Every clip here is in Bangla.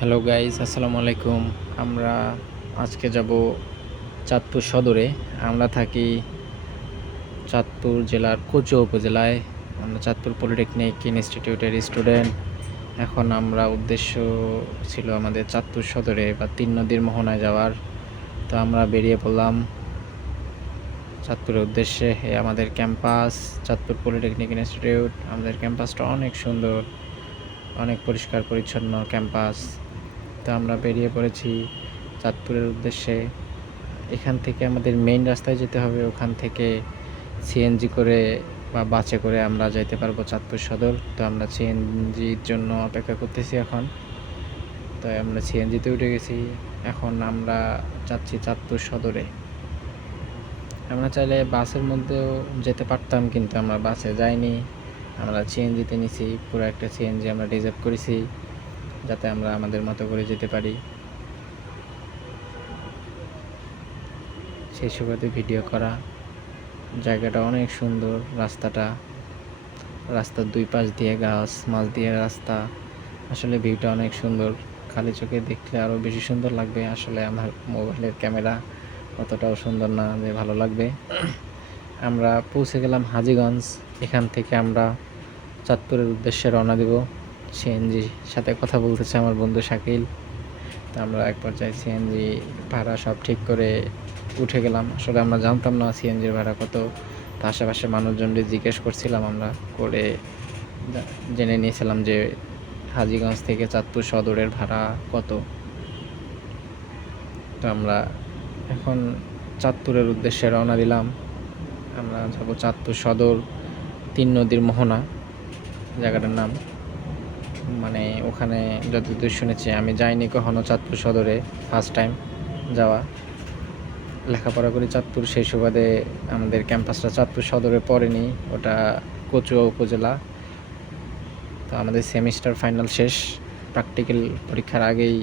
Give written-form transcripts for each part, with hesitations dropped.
হ্যালো গাইস, আসসালামু আলাইকুম। আমরা আজকে যাব চাঁদপুর সদরে। আমরা থাকি চাঁদপুর জেলার কচুয়া উপজেলায়। আমরা চাঁদপুর পলিটেকনিক ইনস্টিটিউটের স্টুডেন্ট। এখন আমরা উদ্দেশ্য ছিল আমাদের চাঁদপুর সদরে বা তিন নদীর মোহনায় যাওয়ার। তো আমরা বেরিয়ে পড়লাম চাঁদপুরের উদ্দেশ্যে। আমাদের ক্যাম্পাস চাঁদপুর পলিটেকনিক ইনস্টিটিউট। আমাদের ক্যাম্পাসটা অনেক সুন্দর, অনেক পরিষ্কার পরিচ্ছন্ন ক্যাম্পাস। তো আমরা বেরিয়ে পড়েছি চাঁদপুরের উদ্দেশ্যে। এখান থেকে আমাদের মেইন রাস্তায় যেতে হবে, ওখান থেকে সিএনজি করে বা বাসে করে আমরা যাইতে পারবো চাঁদপুর সদর। তো আমরা সিএনজির জন্য অপেক্ষা করতেছি এখন। তো আমরা সিএনজিতে উঠে গেছি। এখন আমরা যাচ্ছি চাঁদপুর সদরে। আমরা চাইলে বাসের মধ্যেও যেতে পারতাম, কিন্তু আমরা বাসে যাইনি, আমরা সিএনজিতে নিছি। পুরো একটা সিএনজি আমরা রিজার্ভ করেছি যাতে আমরা আমাদের মতো করে যেতে পারি। সেই সুবাদে ভিডিও করা। জায়গাটা অনেক সুন্দর। রাস্তার দুই পাশ দিয়ে গাছ, মাঝ দিয়ে রাস্তা। আসলে ভিউটা অনেক সুন্দর। খালি চোখে দেখলে আরও বেশি সুন্দর লাগবে। আসলে আমার মোবাইলের ক্যামেরা অতটাও সুন্দর না যে ভালো লাগবে। আমরা পৌঁছে গেলাম হাজীগঞ্জ। এখান থেকে আমরা চাঁদপুরের উদ্দেশ্যে রওনা দেব। সিএনজির সাথে কথা বলতেছে আমার বন্ধু শাকিল। তো আমরা এক পর্যায়ে সিএনজি ভাড়া সব ঠিক করে উঠে গেলাম। আসলে আমরা জানতাম না সিএনজির ভাড়া কত। তো আশেপাশে মানুষজনকে জিজ্ঞেস করছিলাম, আমরা করে জেনে নিয়েছিলাম যে হাজীগঞ্জ থেকে চাঁদপুর সদরের ভাড়া কত। তো আমরা এখন চাঁদপুরের উদ্দেশ্যে রওনা দিলাম। আমরা যাব চাঁদপুর সদর, তিন নদীর মোহনা জায়গাটার নাম। মানে ওখানে যতদূর শুনেছি, আমি যাইনি কখনো চাঁদপুর সদরে, ফার্স্ট টাইম যাওয়া। লেখাপড়া করি চাঁদপুর, সেই সুবাদে আমাদের ক্যাম্পাসটা চাঁদপুর সদরে পড়েনি, ওটা কচুয়া উপজেলা। তো আমাদের সেমিস্টার ফাইনাল শেষ, প্র্যাকটিক্যাল পরীক্ষার আগেই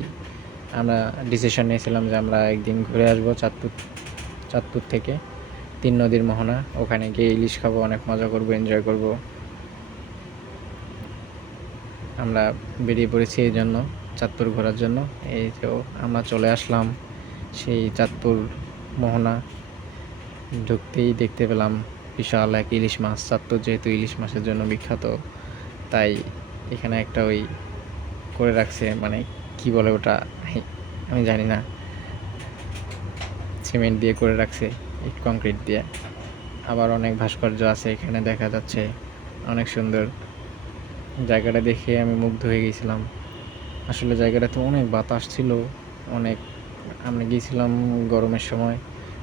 আমরা ডিসিশন নিয়েছিলাম যে আমরা একদিন ঘুরে আসবো চাঁদপুর থেকে তিন নদীর মোহনা। ওখানে গিয়ে ইলিশ খাবো, অনেক মজা করবো, এনজয় করব। আমরা বেরিয়ে পড়েছি এই জন্য, চাঁদপুর ঘোরার জন্য। এই তো আমরা চলে আসলাম সেই চাঁদপুর মোহনা। ঢুকতেই দেখতে পেলাম বিশাল এক ইলিশ মাছ। চাঁদপুর যেহেতু ইলিশ মাছের জন্য বিখ্যাত, তাই এখানে একটা ওই করে রাখছে, মানে কি বলে ওটা আমি জানি না, সিমেন্ট দিয়ে করে রাখছে, ইট কংক্রিট দিয়ে। আবার অনেক ভাস্কর্য আছে এখানে দেখা যাচ্ছে, অনেক সুন্দর। জায়গাটা দেখে আমি মুগ্ধ হয়ে গেছিলাম। আসলে জায়গাটাতে অনেক বাতাস ছিল, অনেক। আমরা গিয়েছিলাম গরমের সময়,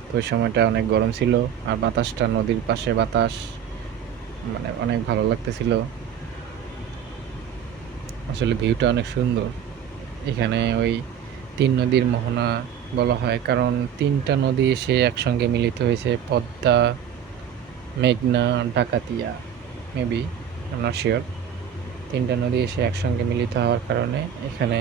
তো ওই সময়টা অনেক গরম ছিল, আর বাতাসটা নদীর পাশে বাতাস, মানে অনেক ভালো লাগতেছিল। আসলে ভিউটা অনেক সুন্দর। এখানে ওই তিন নদীর মোহনা বলা হয় কারণ তিনটা নদী এসে একসঙ্গে মিলিত হয়েছে। পদ্মা, মেঘনা, Dakatia, maybe, I am not sure. তিনটা নদী এসে একসঙ্গে মিলিত হওয়ার কারণে এখানে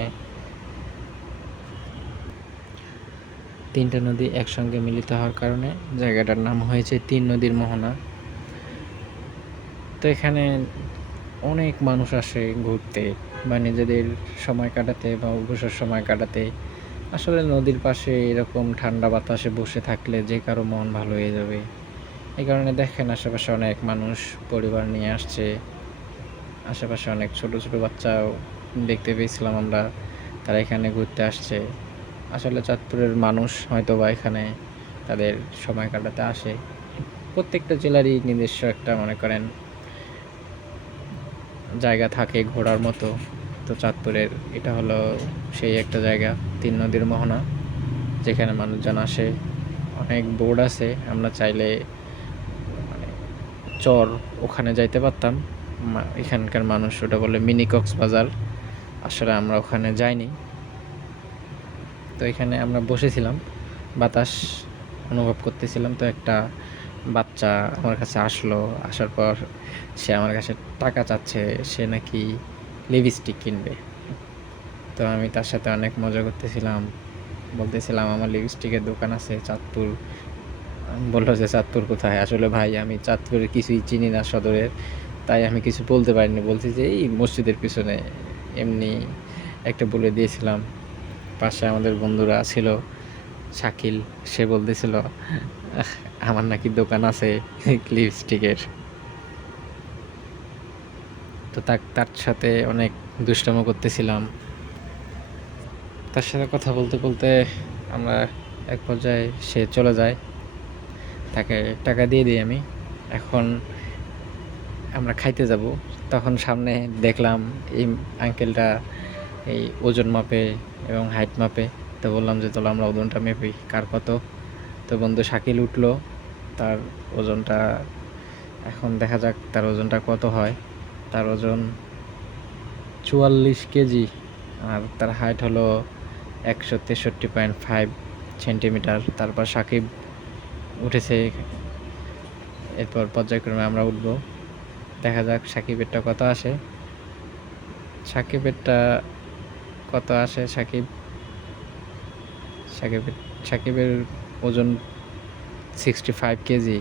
তিনটা নদী একসঙ্গে মিলিত হওয়ার কারণে জায়গাটার নাম হয়েছে তিন নদীর মোহনা। তো এখানে অনেক মানুষ আসে ঘুরতে বা নিজেদের সময় কাটাতে বা অবসর সময় কাটাতে। আসলে নদীর পাশে এরকম ঠান্ডা বাতাসে বসে থাকলে যে কারো মন ভালো হয়ে যাবে। এই কারণে দেখেন আশেপাশে অনেক মানুষ পরিবার নিয়ে আসছে। আশেপাশে অনেক ছোট ছোট বাচ্চাও দেখতে পেয়েছিলাম আমরা, তারা এখানে ঘুরতে আসছে। আসলে চাঁদপুরের মানুষ হয়তো বা এখানে তাদের সময় কাটাতে আসে। প্রত্যেকটা জেলারই নিজস্ব একটা, মনে করেন, জায়গা থাকে ঘোরার মতো। তো চাঁদপুরের এটা হলো সেই একটা জায়গা, তিন নদীর মোহনা, যেখানে মানুষজন আসে। অনেক বোর্ড আছে, আমরা চাইলে মানে চর ওখানে যাইতে পারতাম। এখানকার মানুষ ওটা বলে মিনি কক্সবাজার। আসলে আমরা ওখানে যাইনি। তো এখানে আমরা বসেছিলাম, বাতাস অনুভব করতেছিলাম। তো একটা বাচ্চা আমার কাছে আসলো, আসার পর সে আমার কাছে টাকা চাচ্ছে, সে নাকি লিপস্টিক কিনবে। তো আমি তার সাথে অনেক মজা করতেছিলাম, বলতেছিলাম আমার লিপস্টিকের দোকান আছে চাঁদপুর। বললো যে চাঁদপুর কোথায়? আসলে ভাই আমি চাঁদপুরের কিছুই চিনি না সদরের, তাই আমি কিছু বলতে পারিনি। বলছি যে এই মসজিদের পিছনে, এমনি একটা বলে দিয়েছিলাম। পাশে আমাদের বন্ধুরা ছিল, শাকিল, সে বলতেছিল আমার নাকি দোকান আছে লিপস্টিকের। তো তার সাথে অনেক দুষ্টামো করতেছিলাম। তার সাথে কথা বলতে বলতে আমরা এক পর্যায়ে সে চলে যায়, তাকে টাকা দিয়ে দিই আমি। এখন আমরা খাইতে যাব, তখন সামনে দেখলাম এই আঙ্কেলটা এই ওজন মাপে এবং হাইট মাপে। তো বললাম যে চলো আমরা ওজনটা মেপি কার কত। তো বন্ধু শাকিল উঠলো, তার ওজনটা এখন দেখা যাক তার ওজনটা কত হয়। তার ওজন 44 কেজি আর তার হাইট হলো 163.5 সেন্টিমিটার। তারপর সাকিব উঠেছে, এরপর পর্যায়ক্রমে আমরা উঠব। দেখা যাক সাকিবেরটা কত আসে। সাকিবের ওজন 65 কেজি।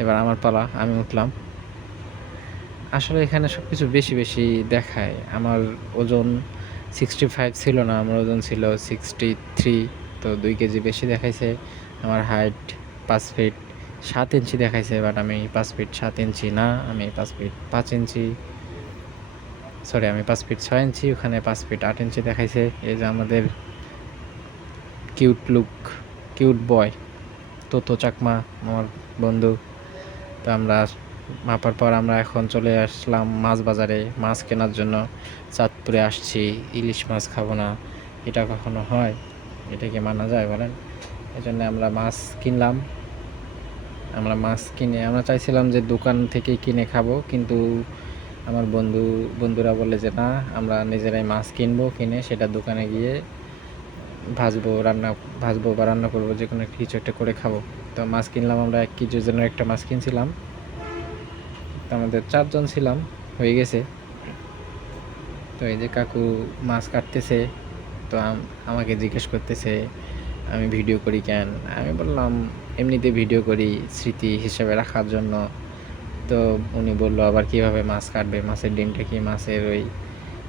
এবার আমার পালা, আমি উঠলাম। আসলে এখানে সব কিছু বেশি বেশি দেখায়। আমার ওজন 65 ছিল না, আমার ওজন ছিল 63। তো 2 কেজি বেশি দেখাইছে। আমার হাইট 5 ফিট 7 ইঞ্চি দেখাইছে, বাট আমি 5 ফিট 7 ইঞ্চি না, আমি 5 ফিট 5 ইঞ্চি, সরি আমি 5 ফিট 6 ইঞ্চি, ওখানে 5 ফিট 8 ইঞ্চি দেখাইছে। এই যে আমাদের কিউট বয় তো চাকমা আমার বন্ধু। তো আমরা মাপার পর আমরা এখন চলে আসলাম মাছ বাজারে মাছ কেনার জন্য। চাঁদপুরে আসছি, ইলিশ মাছ খাবো না, এটা কখনো হয়? এটা কি মানা যায় বলেন? এই জন্য আমরা মাছ কিনলাম। আমরা মাছ কিনে আমরা চাইছিলাম যে দোকান থেকে কিনে খাবো, কিন্তু আমার বন্ধুরা বলে যে না, আমরা নিজেরাই মাছ কিনবো, কিনে সেটা দোকানে গিয়ে ভাজবো বা রান্না করবো, যে কোনো কিছু একটা করে খাবো। তো মাছ কিনলাম আমরা, 1 কেজির জন্য একটা মাছ কিনছিলাম। তো আমাদের 4 জন ছিলাম, হয়ে গেছে। তো এই যে কাকু মাছ কাটতেছে, তো আমাকে জিজ্ঞেস করতেছে আমি ভিডিও করি কেন। আমি বললাম এমনিতে ভিডিও করি স্মৃতি হিসেবে রাখার জন্য। তো উনি বললো আবার কীভাবে মাছ কাটবে, মাছের ডিমটা কি মাছের ওই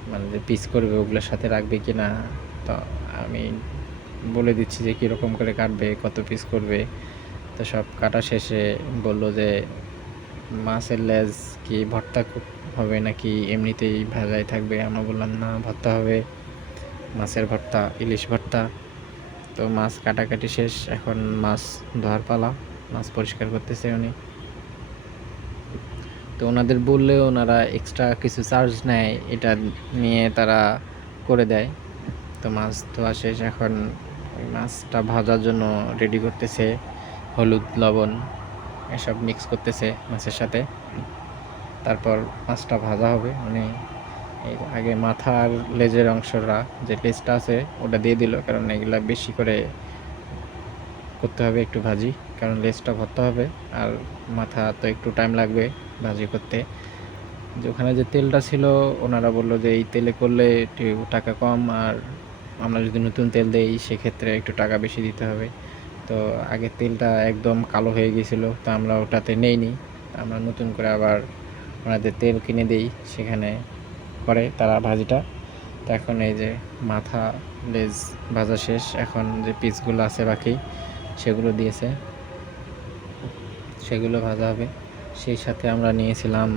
মানে যে পিস করবে ওগুলোর সাথে রাখবে কি না। তো আমি বলে দিচ্ছি যে কীরকম করে কাটবে, কত পিস করবে। তো সব কাটা শেষে বললো যে মাছের লেজ কি ভর্তা হবে নাকি এমনিতেই ভাজাই থাকবে। আমরা বললাম না, ভর্তা হবে, মাছের ভর্তা, ইলিশ ভর্তা। তো মাছ কাটাকাটি শেষ, এখন মাছ ধোয়ার পালা। মাছ পরিষ্কার করতেছে উনি। তো ওনাদের বললে ওনারা এক্সট্রা কিছু চার্জ নেয়, এটা নিয়ে তারা করে দেয়। তো মাছ ধোয়া শেষ, এখন মাছটা ভাজার জন্য রেডি করতেছে। হলুদ, লবণ এসব মিক্স করতেছে মাছের সাথে। তারপর মাছটা ভাজা হবে। মানে আগে মাথার লেজের অংশটা, যে লেজটা আছে ওটা দিয়ে দিল, কারণ এগুলা বেশি করে করতে হবে একটু ভাজি, কারণ লেজটা ভরতে হবে আর মাথা তো একটু টাইম লাগবে ভাজি করতে। যে ওখানে যে তেলটা ছিল ওনারা বললো যে এই তেলে করলে একটু টাকা কম, আর আমরা যদি নতুন তেল দেই সেক্ষেত্রে একটু টাকা বেশি দিতে হবে। তো আগে তেলটা একদম কালো হয়ে গিয়েছিলো, তো আমরা ওটাতে নেইনি। আমরা নতুন করে আবার ওনাদের তেল কিনে দিই, সেখানে করে তারা ভাজিটা। তো এখন এই যে মাথা লেজ ভাজা শেষ, এখন যে পিসগুলো আছে বাকি সেগুলো দিয়েছে, সেগুলো ভাজা হবে। সেই সাথে আমরা নিয়েছিলাম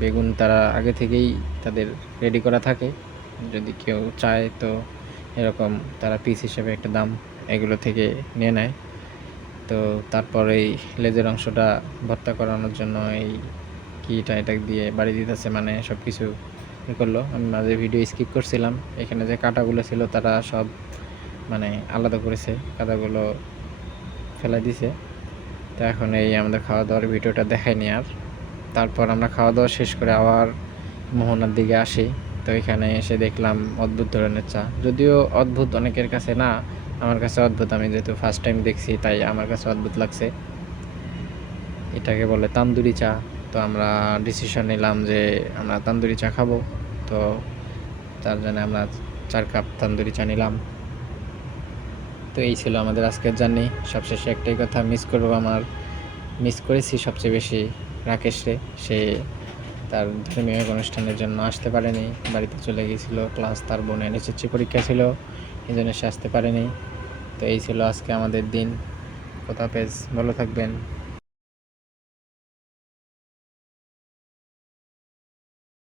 বেগুন তারা আগে থেকেই তাদের রেডি করা থাকে, যদি কেউ চায় তো এরকম তারা পিস হিসেবে একটা দাম এগুলো থেকে নিয়ে নেয়। তো তারপর এই লেজের অংশটা ভর্তা করানোর জন্য এই এটা দিয়ে বাড়ি দিতেছে, মানে সব কিছু করলো। আমি মাঝে ভিডিও স্কিপ করছিলাম, এখানে যে কাটাগুলো ছিল তারা সব মানে আলাদা করেছে, কাটাগুলো ফেলে দিছে। তো এখন এই আমাদের খাওয়া দাওয়ার ভিডিওটা দেখায়নি আর। তারপর আমরা খাওয়া দাওয়া শেষ করে আবার মোহনার দিকে আসি। তো এখানে এসে দেখলাম অদ্ভুত ধরনের চা, যদিও অদ্ভুত অনেকের কাছে না, আমার কাছে অদ্ভুত। আমি যেহেতু ফার্স্ট টাইম দেখছি তাই আমার কাছে অদ্ভুত লাগছে। এটাকে বলে তান্দুরি চা। তো আমরা ডিসিশন নিলাম যে আমরা তান্দুরি চা খাবো। তো তার জন্য আমরা 4 কাপ তান্দুরি চা নিলাম। তো এই ছিল আমাদের আজকের জার্নি। সবশেষে একটাই কথা, মিস করেছি সবচেয়ে বেশি রাকেশ রে। সে তার ধর্মীয় এক অনুষ্ঠানের জন্য আসতে পারেনি, বাড়িতে চলে গিয়েছিল। ক্লাস তার বোনের এসএসসি পরীক্ষা ছিল, এই জন্য সে আসতে পারেনি। তো এই ছিল আজকে আমাদের দিন। খোদাহাফেজ, ভালো থাকবেন।